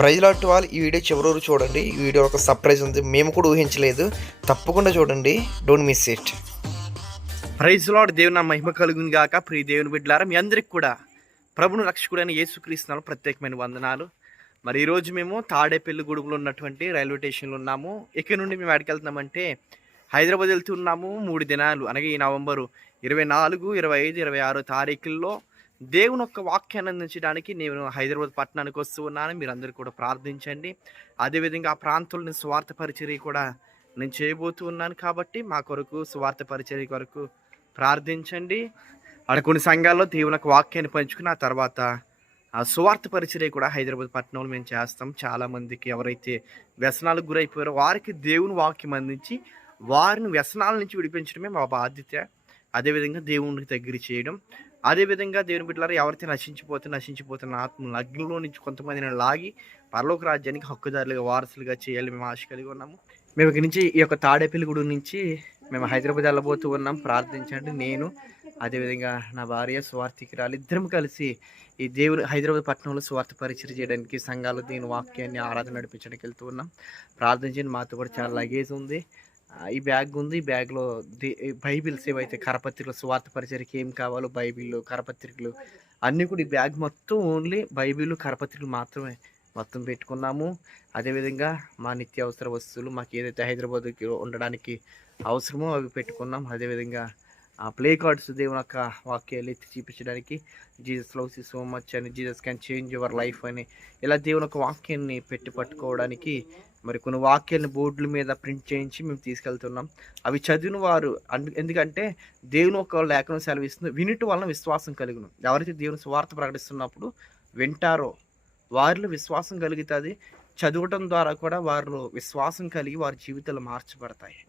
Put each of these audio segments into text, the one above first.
Praise lot వాళ్ళు ఈ video చివరి వరకు చూడండి. ఈ వీడియో ఒక సర్ప్రైజ్ ఉంది, మేము కూడా ఊహించలేదు. తప్పకుండా చూడండి, don't miss it. Praise Lord, దేవుని నా మహిమ కలుగుని గాక. ప్రియ దేవుని బిడ్డలారా, మీ అందరికి కూడా ప్రభును రక్షకుడైన యేసుక్రీస్తునామములో ప్రత్యేకమైన వందనాలు. మరి ఈరోజు మేము తాడేపల్లి గూడెంలో ఉన్నటువంటి రైల్వే స్టేషన్లో ఉన్నాము. ఇక్కడ నుండి మేము ఎక్కడికి వెళ్తున్నామంటే హైదరాబాద్ వెళ్తున్నాము. 3 దినాలు అనగా ఈ నవంబరు 24, 25, 26 తారీఖుల్లో దేవుని యొక్క వాక్యాన్ని అందించడానికి నేను హైదరాబాద్ పట్టణానికి వస్తూ ఉన్నాను. మీరందరూ కూడా ప్రార్థించండి. అదేవిధంగా ఆ ప్రాంతంలో స్వార్థ పరిచర్య కూడా నేను చేయబోతూ ఉన్నాను. కాబట్టి మా కొరకు స్వార్థ పరిచర్య కొరకు ప్రార్థించండి. అక్కడ కొన్ని సంఘాల్లో దేవుని యొక్క వాక్యాన్ని పంచుకుని ఆ తర్వాత ఆ సువార్త పరిచర్య కూడా హైదరాబాద్ పట్టణంలో మేము చేస్తాం. చాలామందికి ఎవరైతే వ్యసనాలకు గురైపోయారో వారికి దేవుని వాక్యం అందించి వారిని వ్యసనాల నుంచి విడిపించడమే మా బాధ్యత. అదేవిధంగా దేవునికి దగ్గర చేయడం. అదేవిధంగా దేవుని బిడ్డలారా, ఎవరైతే నశించిపోతున్న ఆత్మలు అగ్నిలో నుంచి కొంతమందిని లాగి పరలోక రాజ్యానికి హక్కుదారులుగా వారసులుగా చేయాలి మేము ఆశ కలిగి ఉన్నాము. మేము ఇక్కడి నుంచి ఈ యొక్క తాడేపల్లిగూడెం నుంచి మేము హైదరాబాద్ వెళ్ళబోతూ ఉన్నాం. ప్రార్థించండి. నేను అదేవిధంగా నా భార్య స్వార్థికురాలు ఇద్దరం కలిసి ఈ దేవుని హైదరాబాద్ పట్టణంలో స్వార్థ పరిచయం చేయడానికి సంఘాలు దేవుని వాక్యాన్ని ఆరాధన నడిపించడానికి వెళ్తూ ఉన్నాం. ప్రార్థించండి. మాతో కూడా చాలా లగేజ్ ఉంది. ఈ బ్యాగ్ ఉంది. ఈ బ్యాగ్లో బైబిల్స్ ఏవైతే కరపత్రికలు స్వార్థ పరిచయకి ఏం కావాలో బైబిళ్ళు కరపత్రికలు అన్నీ కూడా ఈ బ్యాగ్ మొత్తం ఓన్లీ బైబిల్ కరపత్రికలు మాత్రమే మొత్తం పెట్టుకున్నాము. అదేవిధంగా మా నిత్యావసర వస్తువులు మాకు ఏదైతే హైదరాబాద్కి ఉండడానికి అవసరమో అవి పెట్టుకున్నాం. అదేవిధంగా ప్లే కార్డ్స్ దేవుని యొక్క వాక్యాలు ఎత్తి చూపించడానికి Jesus loves you so much అని, Jesus can change your life అని, ఇలా దేవుని యొక్క వాక్యాన్ని పెట్టి పట్టుకోవడానికి మరి కొన్ని వాక్యాలను బోర్డుల మీద ప్రింట్ చేయించి మేము తీసుకెళ్తున్నాం. అవి చదివిన వారు ఎందుకంటే దేవుని ఒక లేఖనం సెలవిస్తుంది, వినుట వలన విశ్వాసం కలుగును. ఎవరైతే దేవుని స్వార్థ ప్రకటిస్తున్నప్పుడు వింటారో వారిలో విశ్వాసం కలుగుతుంది. చదవటం ద్వారా కూడా వారిలో విశ్వాసం కలిగి వారి జీవితాలు మార్చబడతాయి.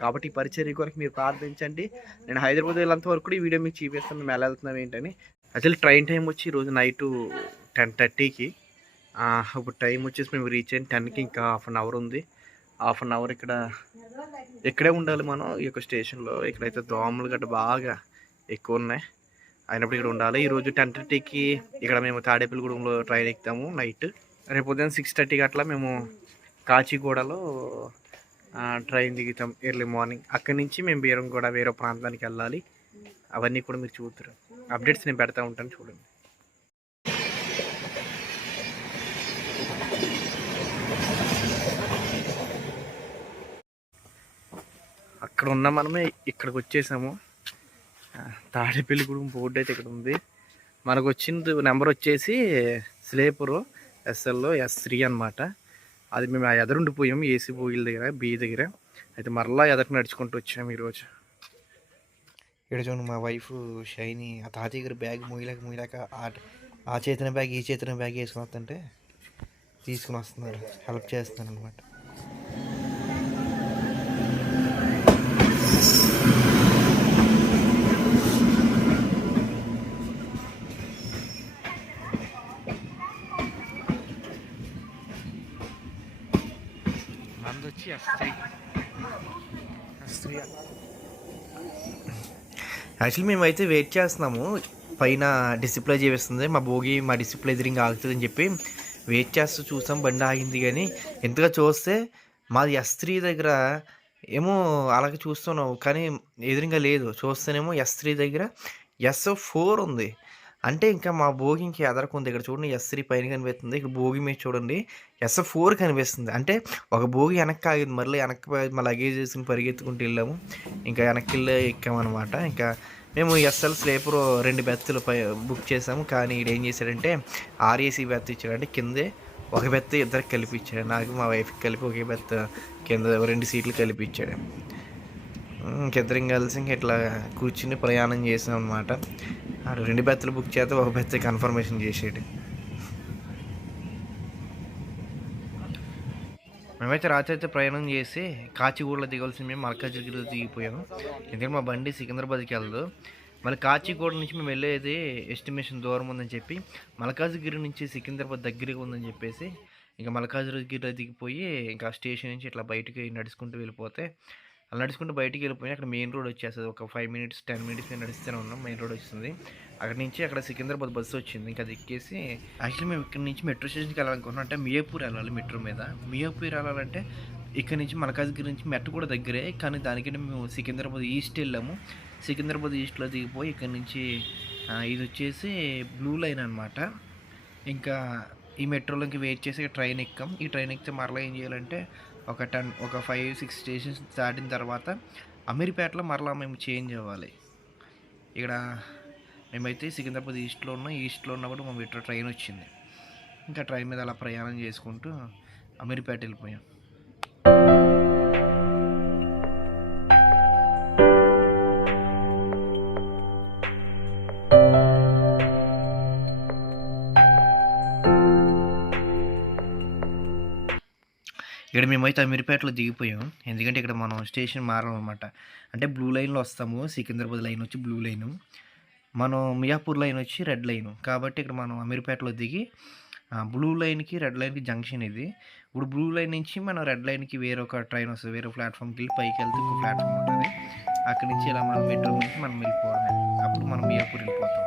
కాబట్టి ఈ పరిచర్య కొరకు మీరు ప్రార్థించండి. నేను హైదరాబాద్ వెళ్ళేంత వరకు కూడా ఈ వీడియో మీకు చూపిస్తాను మేము ఎలా వెళ్తున్నాం ఏంటని. యాక్చువల్లీ ట్రైన్ టైం వచ్చి ఈరోజు నైటు 10:30కి. ఇప్పుడు టైం వచ్చేసి మేము రీచ్ అయిన 10కి ఇంకా హాఫ్ అన్ అవర్ ఉంది. హాఫ్ అన్ అవర్ ఇక్కడే ఉండాలి మనం ఈ యొక్క స్టేషన్లో. ఇక్కడైతే దోమలు గట్ట బాగా ఎక్కువ ఉన్నాయి, అయినప్పుడు ఇక్కడ ఉండాలి. ఈరోజు 10:30కి ఇక్కడ మేము తాడేపల్లిగూడెంలో ట్రైన్ ఎక్కుతాము నైట్. రేపు ఉదయం 6:30కి అట్లా మేము కాచిగూడలో ట్రైన్ దిగుతాం ఎర్లీ మార్నింగ్. అక్కడి నుంచి మేము బీరంగూడ వేరే ప్రాంతానికి వెళ్ళాలి. అవన్నీ కూడా మీరు చూస్తారు. అప్డేట్స్ నేను పెడతా ఉంటాను, చూడండి. అక్కడ ఉన్న మనమే ఇక్కడికి వచ్చేసాము. తాడేపల్లిగూడెం బోర్డు అయితే ఇక్కడ ఉంది. మనకు వచ్చిన నెంబర్ వచ్చేసి స్లీపరు SL S3 అనమాట. అది మేము ఎదురుండిపోయాము ఏసీ బోగిల దగ్గర బి దగ్గర. అయితే మరలా ఎదరికి నడుచుకుంటూ వచ్చాము ఈరోజు. ఇక్కడ చూడండి, మా వైఫ్ షైని ఆ తాతయ్య దగ్గర బ్యాగ్ మూయలేక ఆ చేతిన బ్యాగ్ ఈ చేతిన బ్యాగ్ వేసుకుని వస్తుంటే తీసుకుని వస్తున్నారు, హెల్ప్ చేస్తున్నారు అనమాట. వచ్చి యాక్చువల్లీ మేమైతే వెయిట్ చేస్తున్నాము. పైన డిసిప్లే చేస్తుంది మా భోగి, మా డిసిప్లే ఎదురుగా ఆగుతుంది అని చెప్పి వెయిట్ చేస్తూ చూసాం. బండి ఆగింది కానీ ఎంతగా చూస్తే మాది S3 దగ్గర ఏమో అలాగే చూస్తున్నావు కానీ ఎదురుగా లేదు. చూస్తేనేమో S3 దగ్గర S4 ఉంది. అంటే ఇంకా మా భోగి ఇంకా ఎదరకుంది. ఇక్కడ చూడండి S3 పైన కనిపిస్తుంది, ఇక్కడ భోగి మీద చూడండి S4 కనిపిస్తుంది. అంటే ఒక భోగి వెనక్కి ఆగింది. మళ్ళీ వెనక్కి మా లగేజ్ వేసుకుని పరిగెత్తుకుంటూ వెళ్ళాము. ఇంకా వెనక్కి వెళ్ళి ఎక్కామన్నమాట. ఇంకా మేము SL స్లీపర్ 2 బెర్తులు బుక్ చేసాము. కానీ ఈడు ఏం చేశాడంటే RAC బెర్త్ ఇచ్చాడు. అంటే కిందే ఒక బెర్త్ ఇద్దరికి కలిపి ఇచ్చాడు. నాకు మా వైఫ్కి కలిపి ఒకే బెర్త్ కింద 2 సీట్లు కలిపి ఇచ్చాడు. ఇంకిద్దరం కలిసి ఇంక ఇట్లా కూర్చుని ప్రయాణం చేసాం అనమాట. 2 బెర్తులు బుక్ చేస్తే ఒక బెర్త్ కన్ఫర్మేషన్ చేసాడు. మేమైతే రాత్రి అయితే ప్రయాణం చేసి కాచిగూడలో దిగాల్సింది. మేము మల్కాజ్గిరిలో దిగిపోయాము. ఎందుకంటే మా బండి సికింద్రాబాద్కి వెళ్దు. మళ్ళీ కాచిగూడ నుంచి మేము వెళ్ళేది ఎస్టిమేషన్ దూరం ఉందని చెప్పి మల్కాజ్గిరి నుంచి సికింద్రాబాద్ దగ్గరగా ఉందని చెప్పేసి ఇంకా మల్కాజ్గిరిలో దిగిపోయి ఇంకా స్టేషన్ నుంచి ఇట్లా బయటికి నడుచుకుంటూ వెళ్ళిపోతే అలా నడుచుకుంటూ బయటికి వెళ్ళిపోయి అక్కడ మెయిన్ రోడ్ వచ్చేస్తుంది. ఒక 5 మినిట్స్ 10 మినిట్స్ మేము నడుస్తూనే ఉన్నాం. మెయిన్ రోడ్ వస్తుంది. అక్కడ నుంచి అక్కడ సికింద్రాబాద్ బస్సు వచ్చింది. ఇంకా అది ఎక్కేసి యాక్చువల్లీ మేము ఇక్కడ నుంచి మెట్రో స్టేషన్కి వెళ్ళాలనుకున్నాం. అంటే మియాపూర్ వెళ్ళాలి మెట్రో మీద. మియాపూర్ వెళ్ళాలంటే ఇక్కడ నుంచి మల్కాజ్గిరి నుంచి మెట్రో కూడా దగ్గరే, కానీ దానికంటే మేము సికింద్రాబాద్ ఈస్ట్ వెళ్ళాము. సికింద్రాబాద్ ఈస్ట్లో దిగిపోయి ఇక్కడ నుంచి ఇది వచ్చేసి బ్లూ లైన్ అనమాట. ఇంకా ఈ మెట్రోలోకి వెయిట్ చేసి ట్రైన్ ఎక్కాం. ఈ ట్రైన్ ఎక్కితే మరలా ఏం చేయాలంటే ఒక 5-6 స్టేషన్స్ దాటిన తర్వాత అమీర్పేటలో మరలా మేము చేంజ్ అవ్వాలి. ఇక్కడ మేమైతే సికింద్రాబాద్ ఈస్ట్లో ఉన్నప్పుడు మా మెట్రో ట్రైన్ వచ్చింది. ఇంకా ట్రైన్ మీద అలా ప్రయాణం చేసుకుంటూ అమీర్పేట వెళ్ళిపోయాం. ఇక్కడ మేమైతే అమీర్పేటలో దిగిపోయాం. ఎందుకంటే ఇక్కడ మనం స్టేషన్ మారాలన్నమాట. అంటే బ్లూ లైన్లో వస్తాము. సికింద్రాబాద్ లైన్ వచ్చి బ్లూ లైను, మనం మియాపూర్ లైన్ వచ్చి రెడ్ లైను. కాబట్టి ఇక్కడ మనం అమీర్పేటలో దిగి బ్లూ లైన్కి రెడ్ లైన్కి జంక్షన్ ఇది. ఇప్పుడు బ్లూ లైన్ నుంచి మనం రెడ్ లైన్కి వేరే ఒక ట్రైన్ వస్తుంది. వేరే ప్లాట్ఫామ్కి వెళ్ళి పైకి వెళ్తే ఒక ప్లాట్ఫామ్ ఉంటుంది. అక్కడి నుంచి ఇలా మనం మెట్రో నుంచి మనం వెళ్ళిపోవడమే. అప్పుడు మనం మియాపూర్ వెళ్ళిపోతాం.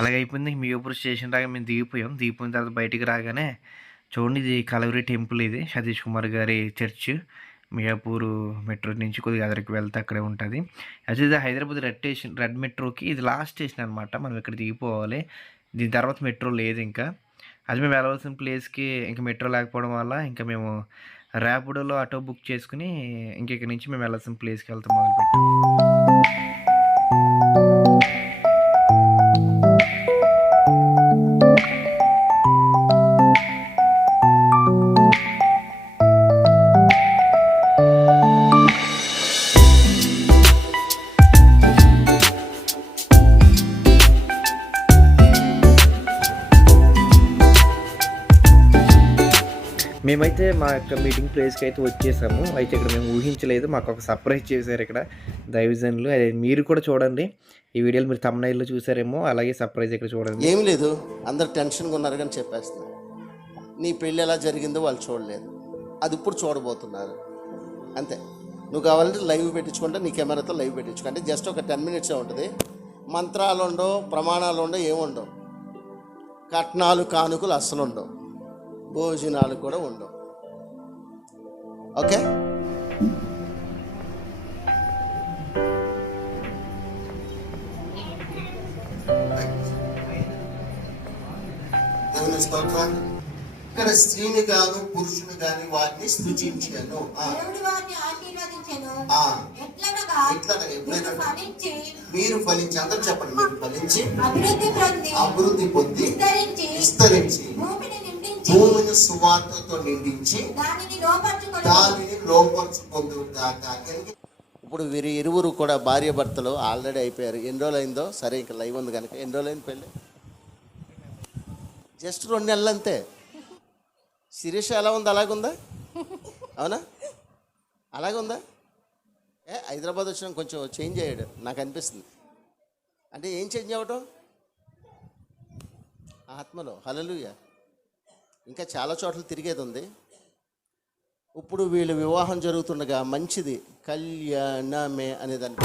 అలాగే అయిపోయింది. మియాపూర్ స్టేషన్ దాకా మేము దిగిపోయాం. దిగిపోయిన తర్వాత బయటికి రాగానే చూడండి, ఇది కలవరి టెంపుల్. ఇది సతీష్ కుమార్ గారి చర్చ్. మియాపూర్ మెట్రో నుంచి కొద్దిగా అదరికి వెళ్తే అక్కడే ఉంటుంది. యాక్చువల్లీ హైదరాబాద్ రెడ్ మెట్రోకి ఇది లాస్ట్ స్టేషన్ అనమాట. మనం ఇక్కడ దిగిపోవాలి. దీని తర్వాత మెట్రో లేదు. ఇంకా అది మేము వెళ్ళవలసిన ప్లేస్కి ఇంకా మెట్రో లేకపోవడం వల్ల ఇంకా మేము ర్యాపిడోలో ఆటో బుక్ చేసుకుని ఇంక ఇక్కడి నుంచి మేము వెళ్ళాల్సిన ప్లేస్కి వెళ్తాం మొదలుపెట్టాం. మేమైతే మా యొక్క మీటింగ్ ప్లేస్కి అయితే వచ్చేసాము. అయితే ఇక్కడ మేము ఊహించలేదు, మాకు ఒక సర్ప్రైజ్ చేశారు ఇక్కడ దైవజనులు. అదే మీరు కూడా చూడండి ఈ వీడియోలు. మీరు తమ్నైల్లో చూసారేమో, అలాగే సర్ప్రైజ్ ఇక్కడ చూడండి. ఏం లేదు, అందరు టెన్షన్గా ఉన్నారు కానీ చెప్పేస్తున్నారు. నీ పెళ్ళి ఎలా జరిగిందో వాళ్ళు చూడలేదు, అది ఇప్పుడు చూడబోతున్నారు. అంతే. నువ్వు కావాలంటే లైవ్ పెట్టించుకుంటే నీ కెమెరాతో లైవ్ పెట్టించుకో. అంటే జస్ట్ ఒక 10 మినిట్సే ఉంటుంది. మంత్రాలు ఉండవు, ప్రమాణాలు ఉండవు, ఏముండవు. కట్నాలు కానుకలు అస్సలు ఉండవు, భోజనాలు కూడా ఉండవు. ఓకే. దేవుని స్తోత్రం. ఇక్కడ స్త్రీని గాను పురుషుని గాని వారిని స్తుతించాను. మీరు ఫలించి, అందరూ చెప్పండి, మీరు ఫలించి అభివృద్ధి పొంది విస్తరించి భూమిని సువార్తతో నిండించి దానిని లోపరుచుకొందుగాక. ఇప్పుడు వీరి ఇరువురు కూడా భార్య భర్తలు ఆల్రెడీ అయిపోయారు. ఎన్ని రోజులు అయిందో సరే, ఇంకా లైవ్ ఉంది కనుక. ఎన్ని రోజులు అయింది పెళ్ళి? జస్ట్ 2 నెలలు అంతే. శిరీష ఎలా ఉంది? అలాగుందా? అవునా? అలాగుందా? హైదరాబాద్ వచ్చిన కొంచెం చేంజ్ అయ్యాడు నాకు అనిపిస్తుంది. అంటే ఏం చేంజ్ అవ్వటం? ఆత్మలో. హల్లెలూయా. ఇంకా చాలా చోట్ల తిరిగేది ఉంది. ఇప్పుడు వీళ్ళు వివాహం జరుగుతుండగా మంచిది కళ్యాణమే అనేదాన్ని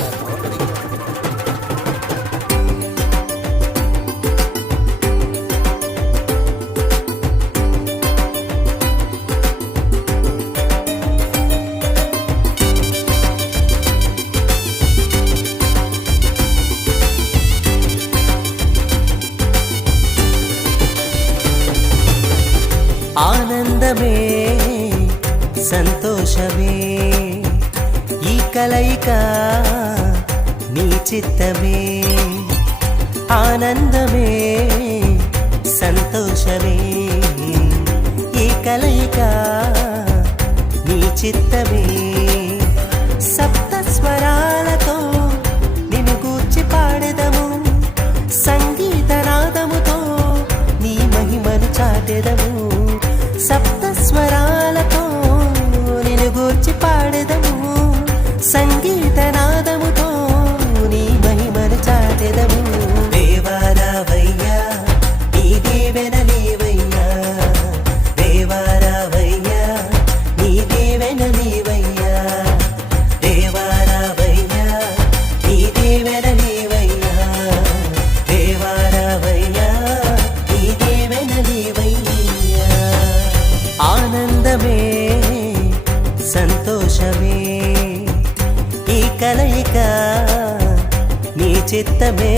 ఆనందమే సంతోషమే ఈ కలయిక నీ చిత్తమే. ఆనందమే సంతోషమే ఈ కలయిక నీ చిత్తమే. సప్త స్వరాలతో నిన్ను గూర్చి పాడెదము, సంగీత నాదముతో నీ మహిమను చాటెదము. సప్త స్వరాలతో నిన్ను గూర్చి పాడెదము, సంగీత నాదముతో నీ మహిమను చాటెదము. దేవారావయ్యా నీ దీవెన నీవయ్యా దేవారావయ్యా నీ దీవెన నీవయ్యా ఆనందమే సంతోషమే ఈ కలయిక నీ చిత్తమే